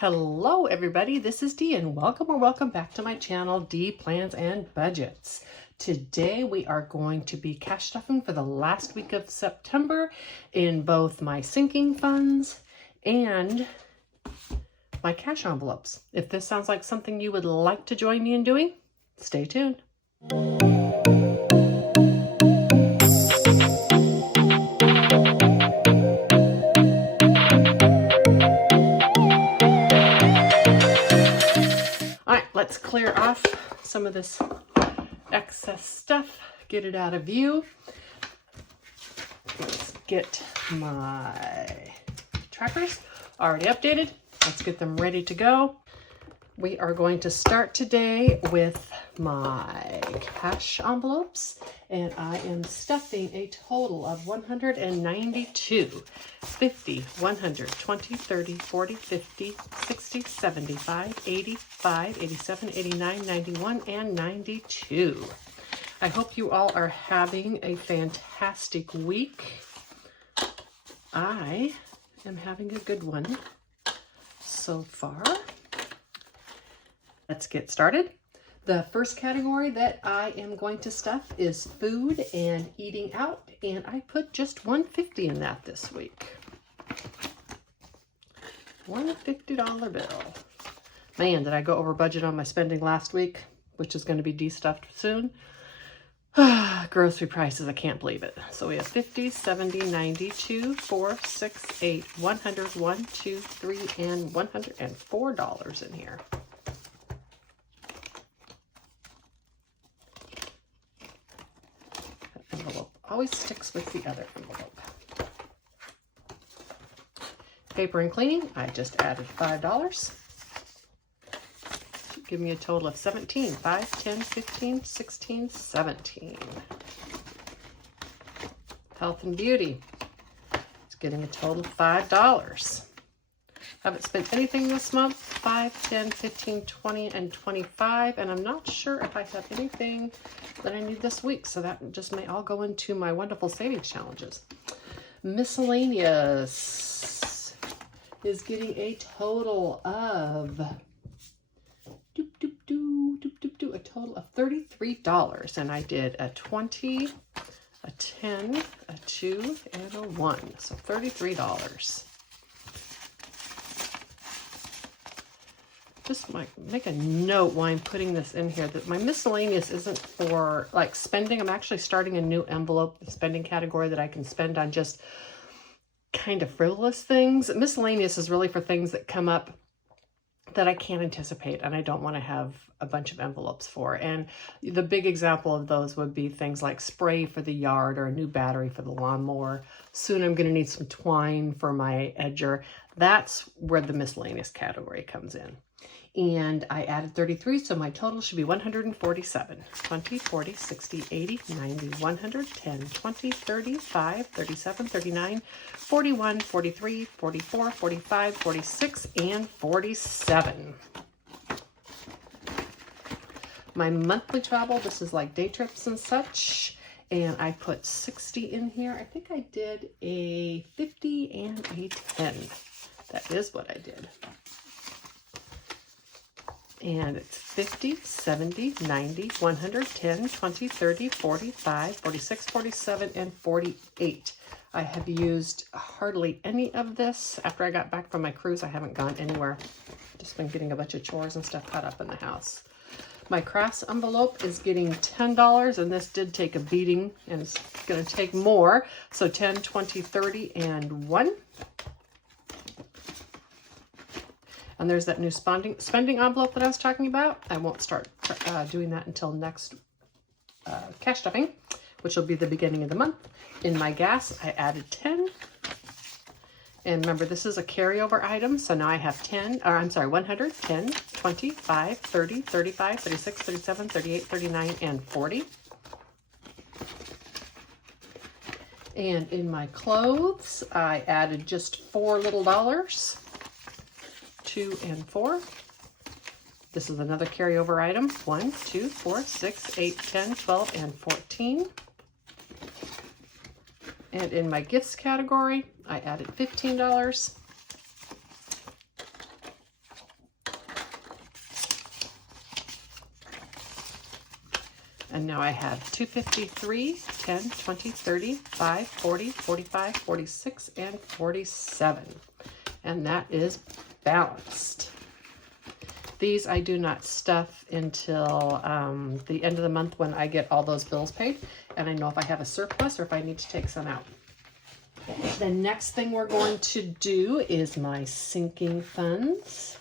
Hello everybody, this is Dee and welcome back to my channel, Dee Plans and Budgets. Today we are going to be cash stuffing for the last week of September in both my sinking funds and my cash envelopes. If this sounds like something you would like to join me in doing, stay tuned. Let's clear off some of this excess stuff, get it out of view. Let's get my trackers already updated. Let's get them ready to go. We are going to start today with my cash envelopes, and I am stuffing a total of 192, 50, 100, 20, 30, 40, 50, 60, 75, 85, 87, 89, 91, and 92. I hope you all are having a fantastic week. I am having a good one so far. Let's get started. The first category that I am going to stuff is food and eating out, and I put just $150 in that this week. $150 bill. Man, did I go over budget on my spending last week, which is going to be de-stuffed soon. Grocery prices, I can't believe it. So we have 50, 70, 90, 2, 4, 6, 8, 100, 1, 2, 3, and $104 in here. Envelope always sticks with the other envelope. Paper and cleaning, I just added $5. Give me a total of 17, 5, 10, 15, 16, 17. Health and beauty, it's getting a total of $5. Haven't spent anything this month, 5, 10, 15, 20, and 25, and I'm not sure if I have anything that I need this week, so that just may all go into my wonderful savings challenges. Miscellaneous is getting a total of a total of $33, and I did a 20, a 10, a 2, and a 1, so $33. Just make a note while I'm putting this in here that my miscellaneous isn't for like spending. I'm actually starting a new envelope, the spending category that I can spend on just kind of frivolous things. Miscellaneous is really for things that come up that I can't anticipate and I don't want to have a bunch of envelopes for. And the big example of those would be things like spray for the yard or a new battery for the lawnmower. Soon I'm going to need some twine for my edger. That's where the miscellaneous category comes in. And I added 33, so my total should be 147. 20, 40, 60, 80, 90, 100, 10, 20, 35, 37, 39, 41, 43, 44, 45, 46, and 47. My monthly travel, this is like day trips and such, and I put 60 in here. I think I did a 50 and a 10. That is what I did. And it's 50, 70, 90, 110, 20, 30, 45, 46, 47, and 48. I have used hardly any of this. After I got back from my cruise, I haven't gone anywhere. Just been getting a bunch of chores and stuff caught up in the house. My crafts envelope is getting $10, and this did take a beating, and it's going to take more. So 10, 20, 30, and 1. And there's that new spending envelope that I was talking about. I won't start doing that until next cash stuffing, which will be the beginning of the month. In my gas, I added 10. And remember, this is a carryover item, so now I have 100, 10, 25, 30, 35, 36, 37, 38, 39, and 40. And in my clothes, I added just $4 little dollars. 2 and 4. This is another carryover item. 1, 2, 4, 6, 8, 10, 12, and 14. And in my gifts category, I added $15. And now I have 253, 10, 20, 30, 5, 40, 45, 46, and 47. And that is balanced. These I do not stuff until the end of the month when I get all those bills paid. And I know if I have a surplus or if I need to take some out. The next thing we're going to do is my sinking funds.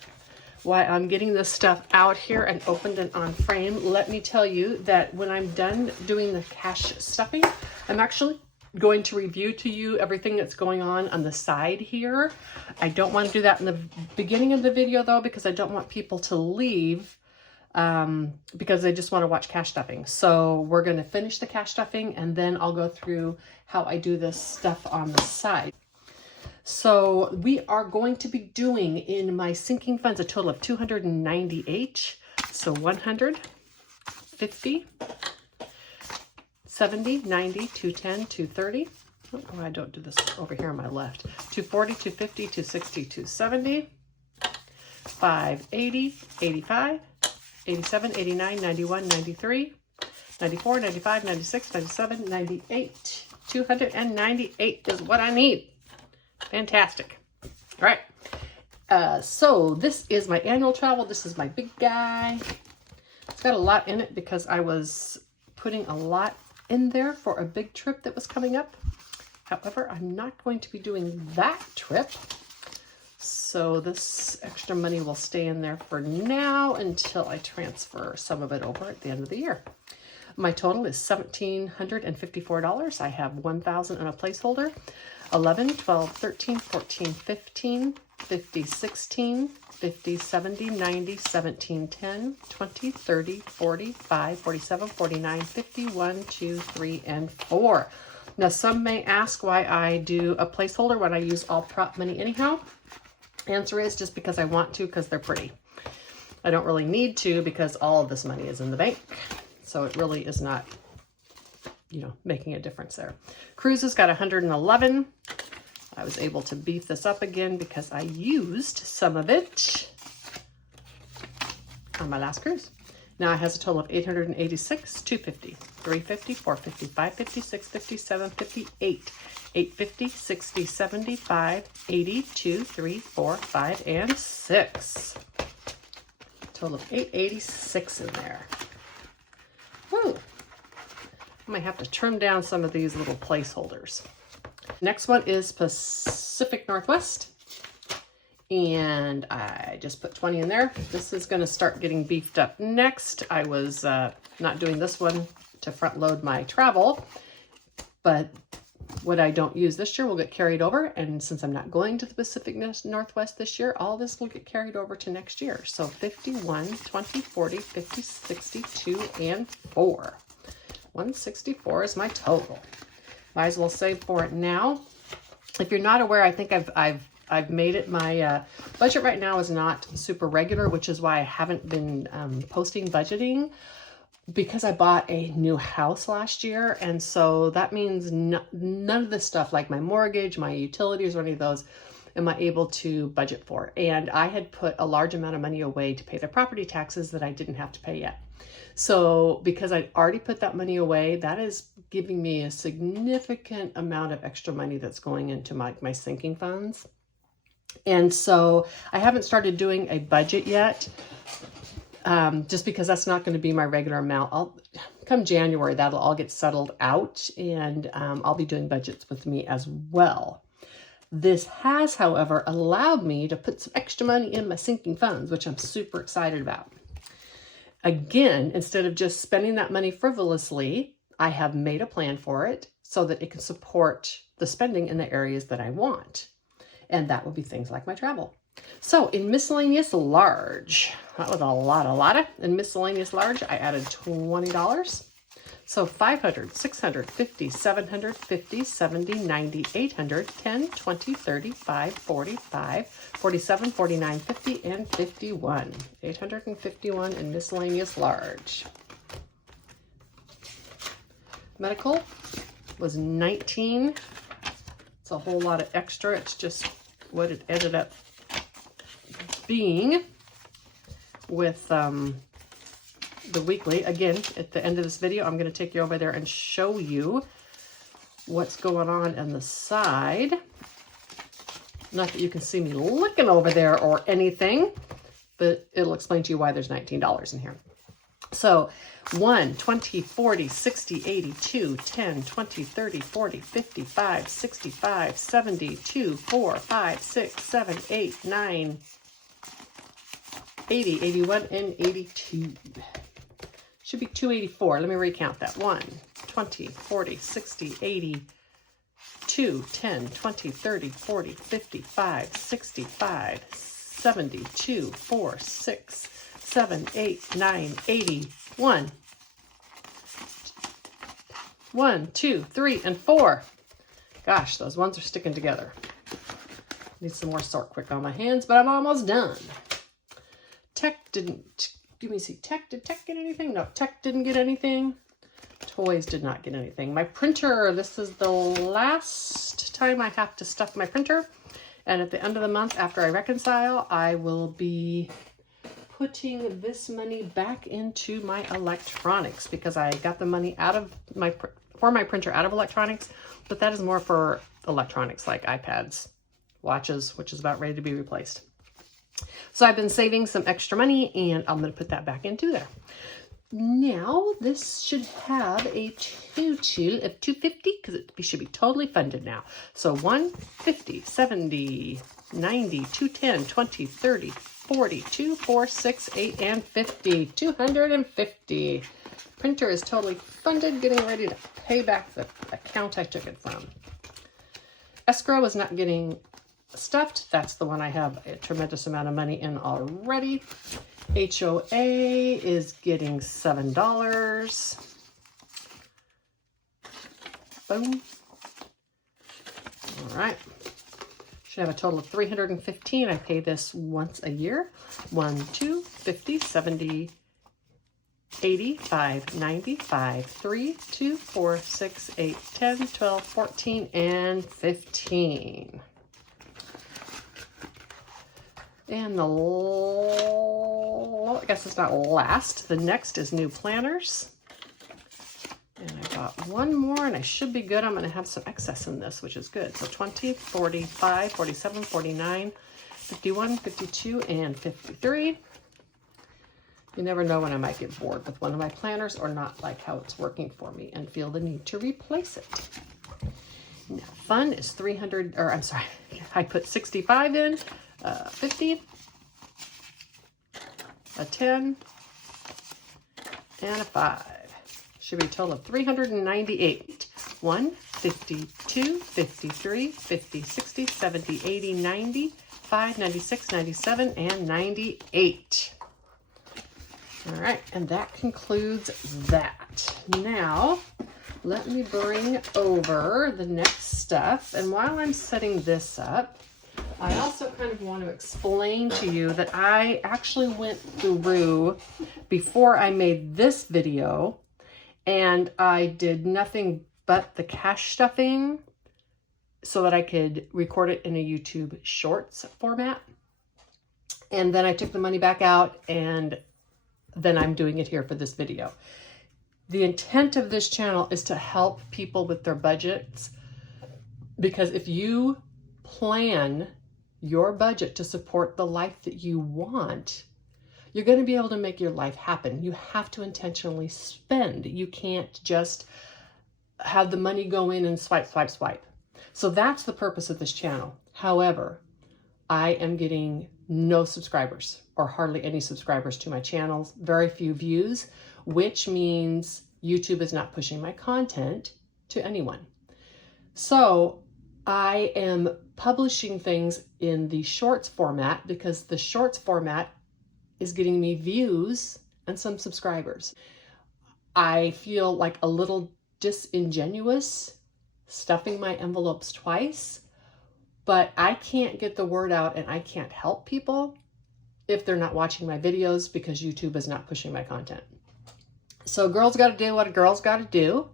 While I'm getting this stuff out here and opened and on frame, let me tell you that when I'm done doing the cash stuffing, I'm actually going to review to you everything that's going on the side here. I don't want to do that in the beginning of the video though, because I don't want people to leave because they just want to watch cash stuffing. So we're going to finish the cash stuffing and then I'll go through how I do this stuff on the side. So we are going to be doing in my sinking funds a total of 290 each. So 100, 50, 70, 90, 210, 230. Oh, I don't do this over here on my left. 240, 250, 260, 270, 580, 85, 87, 89, 91, 93, 94, 95, 96, 97, 98. 298 is what I need. Fantastic. All right. So this is my annual travel. This is my big guy. It's got a lot in it because I was putting a lot in there for a big trip that was coming up. However, I'm not going to be doing that trip. So this extra money will stay in there for now until I transfer some of it over at the end of the year. My total is $1,754. I have $1,000 in a placeholder. 11, 12, 13, 14, 15, 50, 16, 50, 70, 90, 17, 10, 20, 30, 40, 5, 47, 49, 50, 1, 2, 3, and 4. Now, some may ask why I do a placeholder when I use all prop money anyhow. Answer is just because I want to, because they're pretty. I don't really need to because all of this money is in the bank. So it really is not, you know, making a difference there. Cruises got 111. I was able to beef this up again because I used some of it on my last cruise. Now it has a total of 886, 250, 350, 450, 550, 650, 750, 850, 60, 75, 80, 2, 3, 4, 5, and 6. Total of 886 in there. Woo! I might have to trim down some of these little placeholders. Next one is Pacific Northwest. And I just put 20 in there. This is going to start getting beefed up next. I was not doing this one to front load my travel, but what I don't use this year will get carried over. And since I'm not going to the Pacific Northwest this year, all this will get carried over to next year. So 51, 20, 40, 50, 62, and 4. 164 is my total. Might as well save for it now. If you're not aware, I think I've made it. My budget right now is not super regular, which is why I haven't been posting budgeting, because I bought a new house last year. And so that means none of this stuff like my mortgage, my utilities, or any of those am I able to budget for. And I had put a large amount of money away to pay the property taxes that I didn't have to pay yet. So because I'd already put that money away, that is giving me a significant amount of extra money that's going into my sinking funds. And so I haven't started doing a budget yet, just because that's not going to be my regular amount. Come January, that'll all get settled out, and I'll be doing budgets with me as well. This has, however, allowed me to put some extra money in my sinking funds, which I'm super excited about. Again, instead of just spending that money frivolously, I have made a plan for it so that it can support the spending in the areas that I want. And that will be things like my travel. So in miscellaneous large, that was a lot. In miscellaneous large, I added $20. So 500, 650, 750, 70, 90, 800, 10, 20, 35, 45, 47, 49, 50, and 51. 851 in miscellaneous large. Medical was 19. It's a whole lot of extra. It's just what it ended up being with the weekly. Again, at the end of this video, I'm going to take you over there and show you what's going on the side. Not that you can see me looking over there or anything, but it'll explain to you why there's $19 in here. So 1, 20, 40, 60, 80, 2, 10, 20, 30, 40, 55, 65, 70, 2, 4, 5, 6, 7, 8, 9, 80, 81, and 82. Should be 284. Let me recount that. 1, 20, 40, 60, 80, 2, 10, 20, 30, 40, 55, 65, 70, 2, 4, 6, 7, 8, 9, 81. 1, 2, 3, and 4. Gosh, those ones are sticking together. Need some more Sort Quick on my hands, but I'm almost done. Tech didn't, let me see, did Tech get anything? No, Tech didn't get anything. Toys did not get anything. My printer, this is the last time I have to stuff my printer. And at the end of the month, after I reconcile, I will be putting this money back into my electronics because I got the money out of my printer out of electronics, but that is more for electronics like iPads, watches, which is about ready to be replaced. So I've been saving some extra money and I'm going to put that back into there. Now this should have a total of $250 because it should be totally funded now. So 150, 70, 90, 210, 20, 30, 40, 2, 4, 6, 8, and 50. 250. Printer is totally funded, getting ready to pay back the account I took it from. Escrow is not getting stuffed. That's the one I have a tremendous amount of money in already. HOA is getting $7. Boom. All right. Should have a total of $315. I pay this once a year. 1, 2, 50, 70, 80, 5, 95, 3, 2, 4, 6, 8, 10, 12, 14, and 15. And I guess it's not last. The next is new planners. And I got one more and I should be good. I'm going to have some excess in this, which is good. So 20, 45, 47, 49, 51, 52, and 53. You never know when I might get bored with one of my planners or not like how it's working for me and feel the need to replace it. Now, fun is 300, or I'm sorry, I put 65 in, 50, a 10, and a 5. Should be a total of 398. 1, 52, 53, 50, 60, 70, 80, 90, 5, 96, 97, and 98. All right, and that concludes that. Now, let me bring over the next stuff. And while I'm setting this up, I also kind of want to explain to you that I actually went through, before I made this video, and I did nothing but the cash stuffing so that I could record it in a YouTube Shorts format. And then I took the money back out and then I'm doing it here for this video. The intent of this channel is to help people with their budgets, because if you plan your budget to support the life that you want, you're going to be able to make your life happen. You have to intentionally spend. You can't just have the money go in and swipe, swipe, swipe. So that's the purpose of this channel. However, I am getting no subscribers or hardly any subscribers to my channels, very few views, which means YouTube is not pushing my content to anyone. So I am publishing things in the Shorts format because the Shorts format is getting me views and some subscribers. I feel like a little disingenuous stuffing my envelopes twice, but I can't get the word out and I can't help people if they're not watching my videos because YouTube is not pushing my content. So girls got to do what a girl's got to do.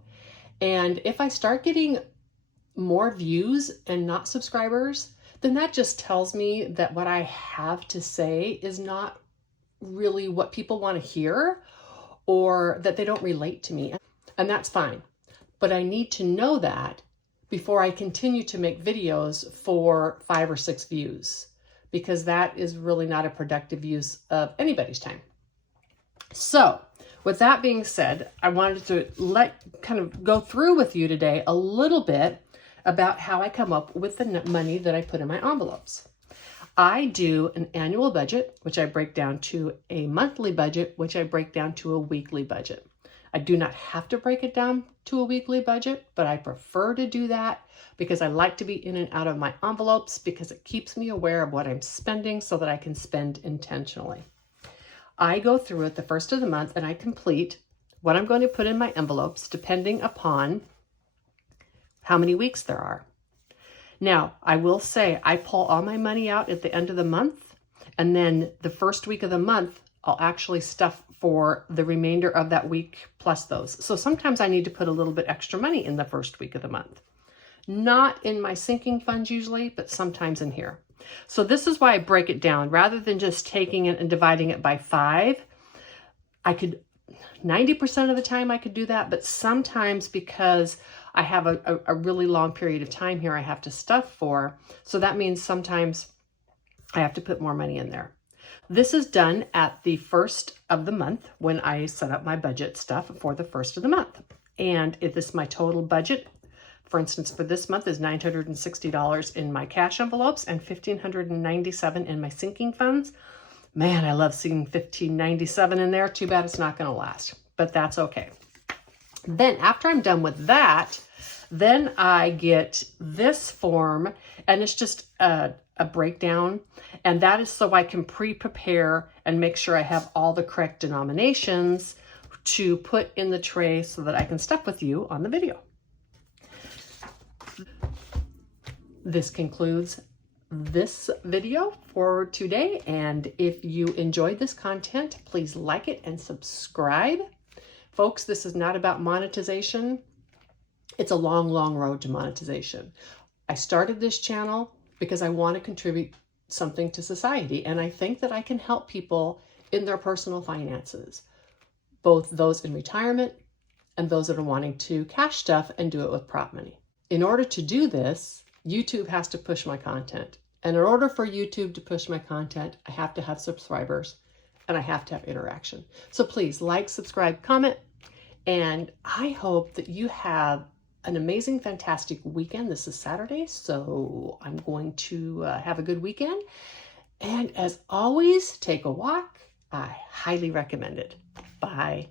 And if I start getting more views and not subscribers, then that just tells me that what I have to say is not really what people want to hear, or that they don't relate to me. And that's fine. But I need to know that before I continue to make videos for 5 or 6 views, because that is really not a productive use of anybody's time. So with that being said, I wanted to kind of go through with you today a little bit about how I come up with the money that I put in my envelopes. I do an annual budget, which I break down to a monthly budget, which I break down to a weekly budget. I do not have to break it down to a weekly budget, but I prefer to do that because I like to be in and out of my envelopes, because it keeps me aware of what I'm spending so that I can spend intentionally. I go through it the first of the month and I complete what I'm going to put in my envelopes depending upon how many weeks there are. Now, I will say I pull all my money out at the end of the month, and then the first week of the month, I'll actually stuff for the remainder of that week plus those. So sometimes I need to put a little bit extra money in the first week of the month. Not in my sinking funds usually, but sometimes in here. So this is why I break it down. Rather than just taking it and dividing it by 5, I could, 90% of the time I could do that, but sometimes because I have a really long period of time here I have to stuff for, so that means sometimes I have to put more money in there. This is done at the first of the month when I set up my budget stuff for the first of the month. And if this is my total budget, for instance, for this month is $960 in my cash envelopes and $1,597 in my sinking funds. Man, I love seeing $1,597 in there. Too bad it's not going to last, but that's okay. Then after I'm done with that, then I get this form, and it's just a breakdown, and that is so I can pre-prepare and make sure I have all the correct denominations to put in the tray so that I can stuff with you on the video. This concludes this video for today, and if you enjoyed this content, please like it and subscribe. Folks, this is not about monetization. It's a long, long road to monetization. I started this channel because I want to contribute something to society, and I think that I can help people in their personal finances, both those in retirement and those that are wanting to cash stuff and do it with prop money. In order to do this, YouTube has to push my content. And in order for YouTube to push my content, I have to have subscribers and I have to have interaction. So please like, subscribe, comment, and I hope that you have an amazing, fantastic weekend. This is Saturday, so I'm going to have a good weekend. And as always, take a walk. I highly recommend it. Bye.